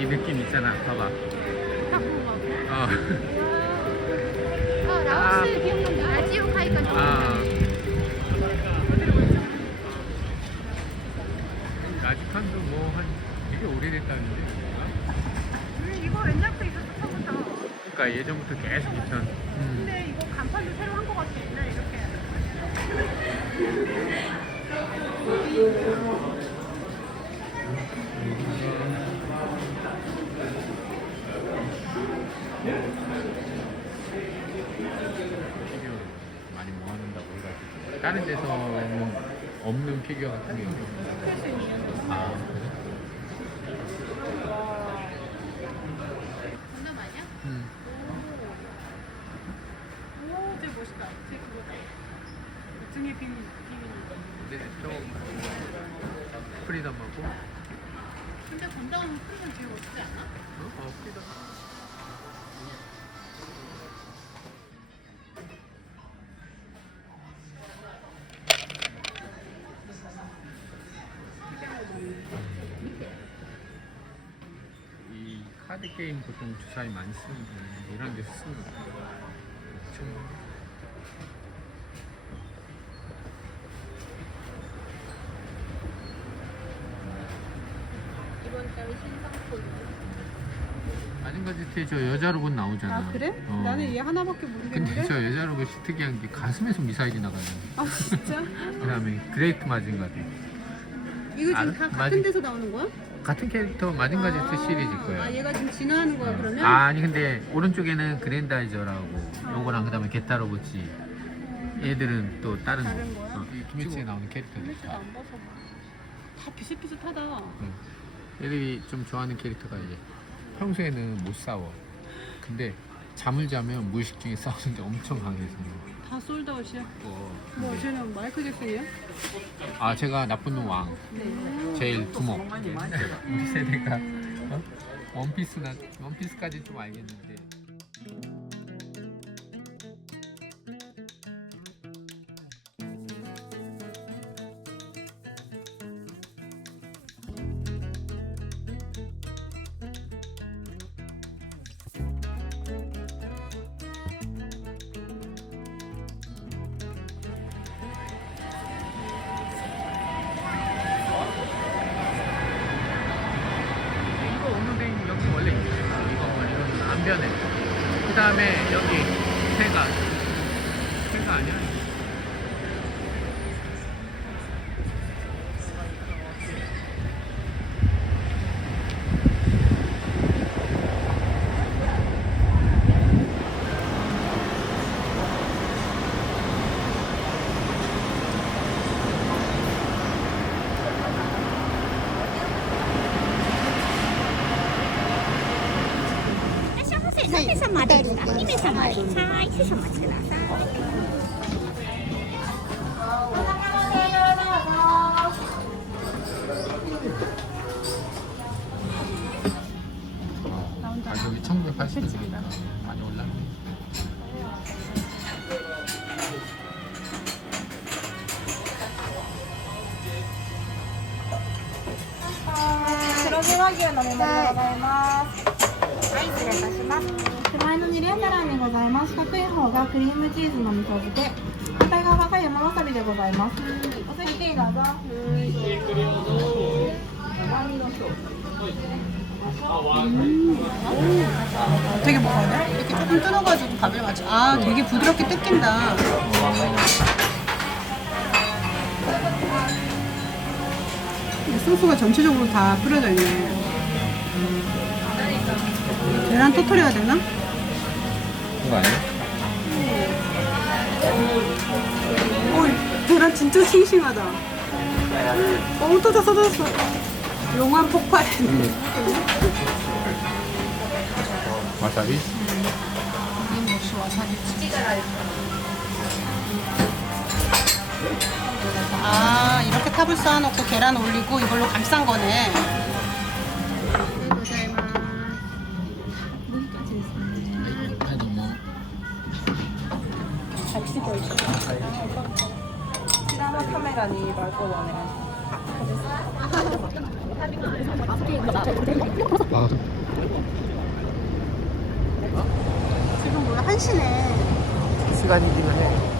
이 느낌 있잖아. 봐봐. 딱 보고 어. 라오스 기억난다. 라지오 카이가 아. 좋은데. 라지칸도 뭐 한 되게 오래됐다는데. 이거 옛날부터 있었어 처음부터. 그러니까 예전부터 계속 있던. 근데 이거 간판도 새로 한 거 같아. 옛날에 이렇게. 피규어 많이 모아놓는다고 해가지고 다른 데서는 없는 피규어 같은 게 있는 아 건담 아니야? 오, 되게 멋있다. 되게 그거다. 등에 비밀. 근데 좀 프리덤하고 근데 건담 풀면 되게 멋있지 않아? 프리덤 이 카드 게임 보통 주사위 많이 쓰는 이런 데서 쓰는 거 엄청 이번 달에 신상품. 마징가제트에 저 여자 로봇 나오잖아. 아 그래? 어. 나는 얘 하나밖에 근데 모르겠는데. 저 여자 로봇이 특이한 게 가슴에서 미사일이 나가는. 아 진짜? 그다음에 그레이트 마징가도 이거 알아? 지금 다 같은 마징- 데서 나오는 거야? 같은 캐릭터 마징가제트 시리즈일 거예요. 아 얘가 지금 진화하는 거야 그러면? 아니 근데 오른쪽에는 그랜다이저라고 요거랑 그다음에 게타 로봇이 얘들은 또 다른 다른 거. 거야? 이 기미츠에 나오는 캐릭터들 글쎄 다. 안 봐서 다 비슷비슷하다. 응. 얘들이 좀 좋아하는 캐릭터가 이제 평소에는 못 싸워. 근데 잠을 자면 무의식 중에 싸우는데 엄청 강해서. 다 솔드아웃이야. 뭐, 뭐 쟤는 마이클 잭슨이야? 아 제가 나쁜 놈 왕. 제일 두목. 우리 세대가 어? 원피스까지 좀 알겠는데. 이거 오늘은 여기 원래 있어요. 이거는 안 변해. 그 다음에 여기 새가 아니야?2名様ですか？2名様です。はい、少々お待ちください。 가격이 1980원입니다. 많이 올랐네.黒毛和牛のメモリでございます。はい、失礼いたします。手前の2連皿にございます。四角い方がクリームチーズの味噌漬け、反対側が山わさびでございます。お席でどうぞ。 되게 먹어야 이렇게 조금 뜯어가지고 밥에 맞춰. 아 되게 부드럽게 뜯긴다. 이 소스가 전체적으로 다 뿌려져 있네. 계란 터트려야 되나? 그거 아니야? 계란 진짜 싱싱하다. 터졌어. 용암 폭발. 와사비? 역시 와사비지. 아 이렇게 탑을 쌓아놓고 계란 올리고 이걸로 감싼 거네. 아니 뭐 こちらのカメラにバーコードお願いします。 아, 지금 뭐야 1시네. 시간이기는 해.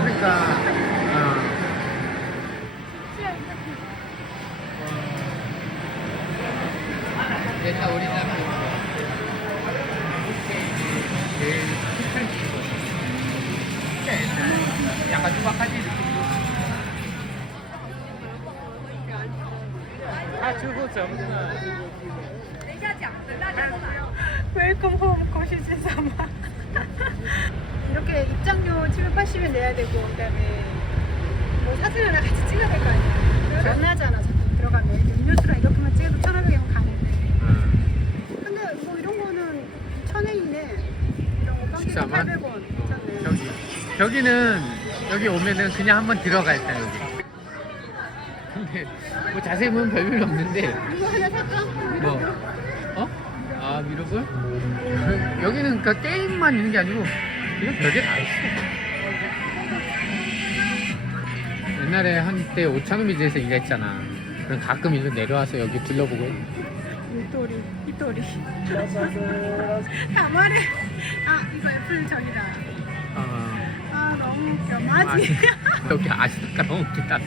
그러니까 옛날 우리나라 제일 큰 친구. 약간 투박하지 느낌도. 아, 주고 점은 웰컴 홈 거시지사마. 이렇게 입장료 780엔 내야 되고 그다음에 뭐 사진 하나 같이 찍어야 될 거 아니야. 안 나잖아. 자꾸 들어가면 음료수랑 이렇게만 찍어도 1,500원 가는데. 근데 뭐 이런 거는 1,000엔이네. 이런 거 빵 800원. 괜찮네. 여기는 여기 오면은 그냥 한번 들어가 일단 여기. 근데 뭐 자세히 보면 별별 없는데 이거 하나 살까? 뭐 어? 아 미러볼? 여기는 그러니까 게임만 있는 게 아니고 이거 별게 다 있어. 옛날에 한때 오차노미즈에서 일했잖아. 그럼 가끔 이거 내려와서 여기 둘러보고. 이토리. 다 말해. 아 이거 애플 저기다. 아 너무 웃겨. 맞지? 여기 아시니까 너무 웃기다.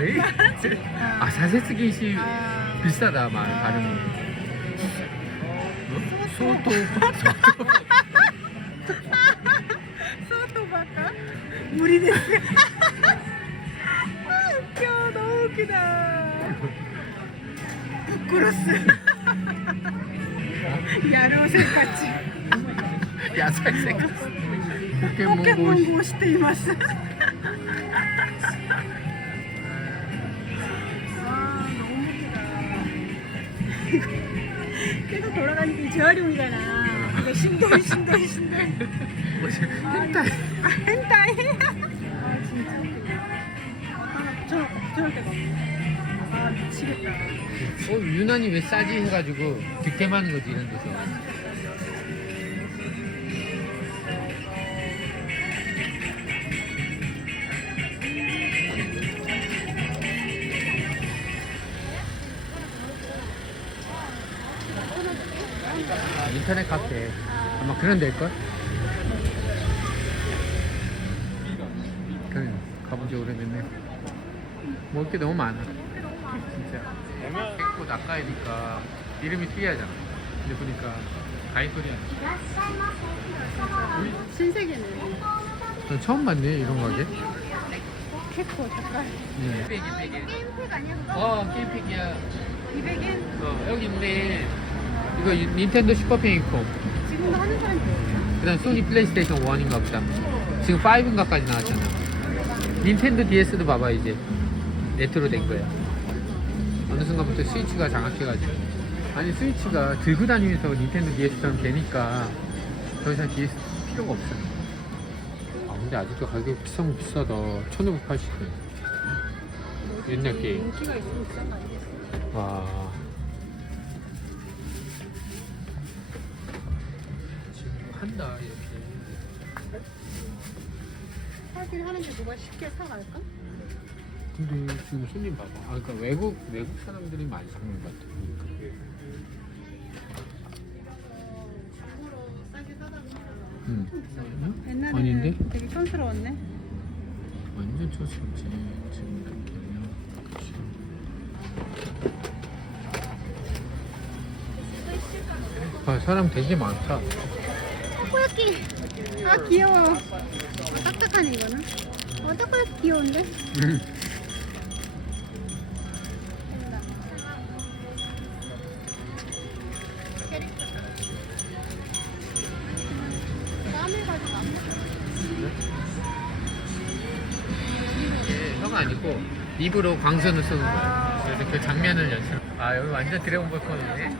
네? 아 사세스기시 비싸다 말 발음이. 소토. 소토바카? 물이 됐어. 아 웃겨. 너무 웃기다. 부끄러스. 야로셀같이. 야사이생. 포켓몬 포켓몬 고시테 이마스. 아 너무 웃기다. 계속 돌아가니까 이 재활용이잖아. 이거 신돌. 뭐지? hentai. 아 hentai. 아 진짜 웃기다. 하나 붙여놓을 데가 없네. 아 미치겠다. 유난히 왜 싸지 해가지고 듣게 많은 거지 이런 데서. 인터넷 카페 아마 그런 데일걸? 그래 가본 지 오래됐네. 먹을 게 너무 많아 진짜. 했고 낚아이니까 이름이 특이하잖아. 근데 보니까 가이소리야. 신세계네. 난 처음 봤네 이런 가게. 캐코 잠깐. 네. 게임팩 아니야 그거? 게임팩이야. 200엔? 여기 있네. 이거 닌텐도 슈퍼 페미콤. 지금도 하는 사람이 있어. 그 다음 소니 플레이스테이션 1인가 보다. 지금 5인가까지 나왔잖아. 닌텐도 DS도 봐봐 이제 레트로 된 거야. 어느 순간부터 스위치가 장악해가지고 아니 스위치가 들고 다니면서 닌텐도 DS처럼 되니까 더 이상 DS 필요가 없어. 아 근데 아직도 가격이 비싸면 비싸다. 1580원. 옛날 게임. 인기가 있으면 비싼 거 아니겠어? 와. 지금 한다 이렇게. 하긴 하는데 누가 쉽게 사갈까? 근데 지금 손님 봐봐. 아 그러니까 외국 사람들이 많이 사는 것 같아. 중고로 싸게 사다 보면 응. 옛날에는 아닌데? 되게 촌스러웠네. 완전 촌스럽지. 지금 보면. 그치. 아 사람 되게 많다. 타코야끼. 아 귀여워. 딱딱하네 이거는. 타코야끼 귀여운데? 까매가지고 안 먹어. 이게 혀가 아니고 입으로 광선을 쏘는 거야. 그래서 그 장면을 연출. 아 여기 완전 드래곤볼 코너네.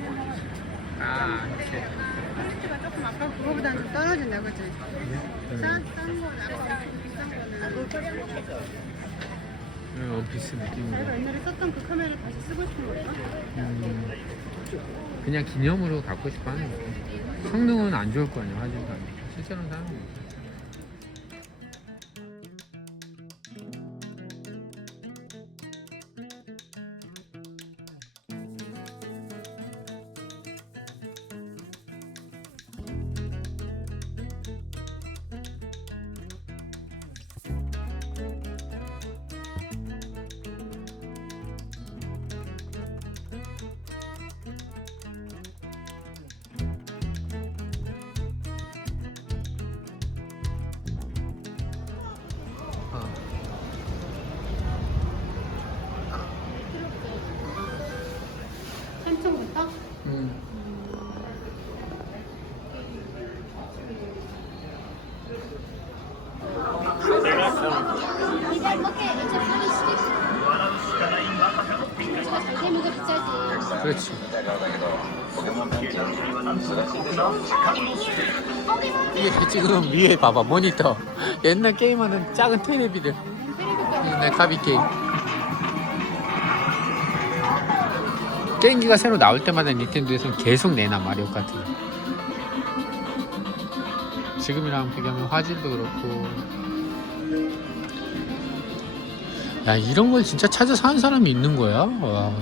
아 그치. 퀄리티가 조금 아까 그거보다는 좀 떨어진다 그치? 싼 거는 아까 비싼 거는 원피스 느낌으로. 내가 옛날에 썼던 그 카메라를 다시 쓰고 싶은 걸까? 그냥 기념으로 갖고 싶어 하는 거지. 성능은 안 좋을 거 아니야, 화질도 안 좋고. 실제로는 사는 거지. 샘퉁부터? 그렇지. 이게 지금 위에 봐봐, 모니터. 옛날 게임하는 작은 테레비들. 옛날 카비 게임. 게임기가 새로 나올 때마다 닌텐도에서는 계속 내놔, 마리오 카트. 지금이랑 비교하면 화질도 그렇고. 야, 이런 걸 진짜 찾아서 하는 사람이 있는 거야? 와.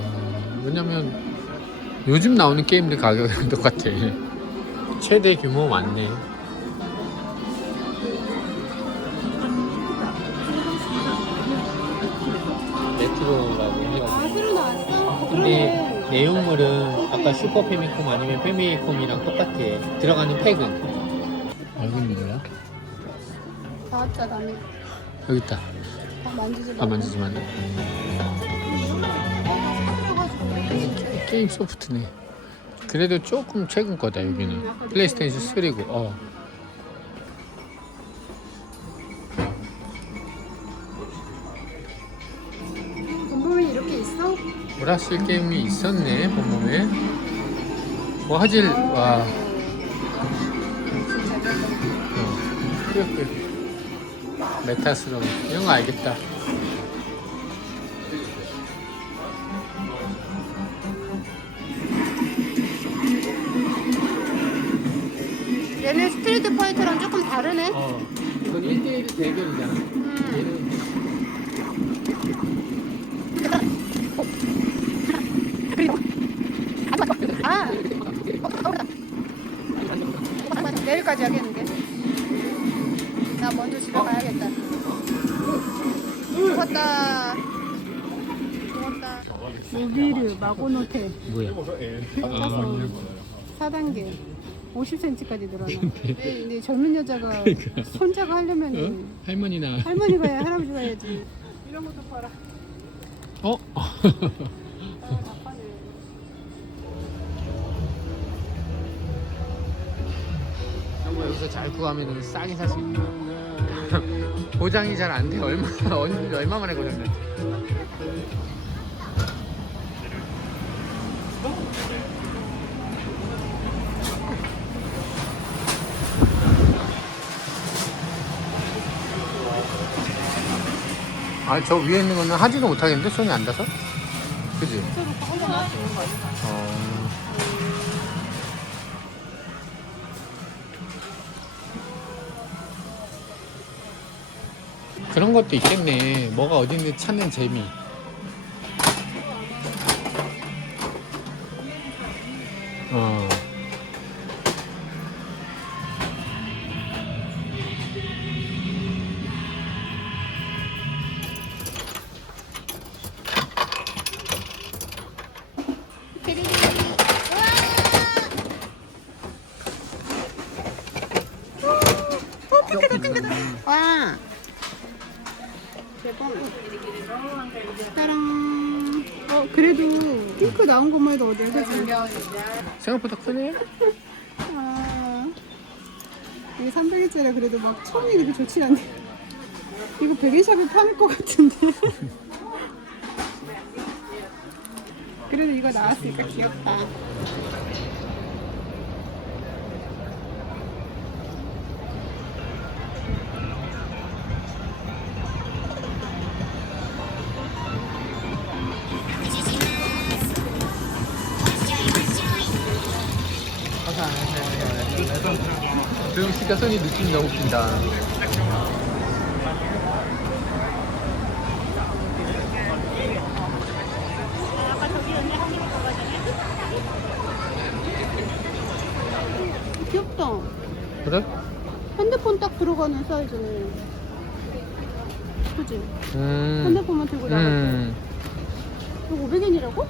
왜냐면 요즘 나오는 게임들 가격이랑 똑같아. 최대 규모 맞네. 레트로라고 해가지고. 새로 나왔어? 근데 내용물은 아까 슈퍼 패미콤 아니면 패미콤이랑 똑같아. 들어가는 팩은. 알고는 뭐야? 나왔잖아. 여기 있다. 만지지 마. 아 만지지 마. 게임 소프트네. 그래도 조금 최근 거다 여기는. 플레이스테이션 3고. 본범이 이렇게 있어? 오락실 게임이 있었네 본mom에. 뭐 화질 와. 그래. 메타스러운 이런 거 알겠다. 얘는 스트리트 파이터랑 조금 다르네. 이건 1대1 대결이잖아. 얘는 아, 내일까지 하겠는데. 나 먼저 집에 가야겠다. 죽었다. 모비르 마고노테 뭐야? 4단계 50cm까지 늘어나. 근데 젊은 여자가 손자가 하려면 할머니나. 할머니가 해야 할아버지가 해야지. 이런 것도 봐라. 여기서 잘 구하면 싸게 살 수 있다. 보장이 잘 안 돼. 얼마 만에 고장났지? 아, 저 위에 있는 거는 하지도 못하겠는데? 손이 안 닿아서? 그지? 어... 그런 것도 있겠네. 뭐가 어디 있는지 찾는 재미. 어. 와. 대박. 짜란. 그래도 핑크 나온 것만 해도 어디야, 그치? 생각보다 크네? 아. 이게 300일짜리 그래도 막 처음이 그렇게 좋지 않네. 이거 베개샵에 파는 것 같은데. 그래도 이거 나왔으니까 귀엽다. 조용 씨가 손이 느낌이 너무 웃긴다. 귀엽다. 그래? 핸드폰 딱 들어가는 사이즈네. 그치? 음. 핸드폰만 들고 나갈 때. 이거 500엔이라고?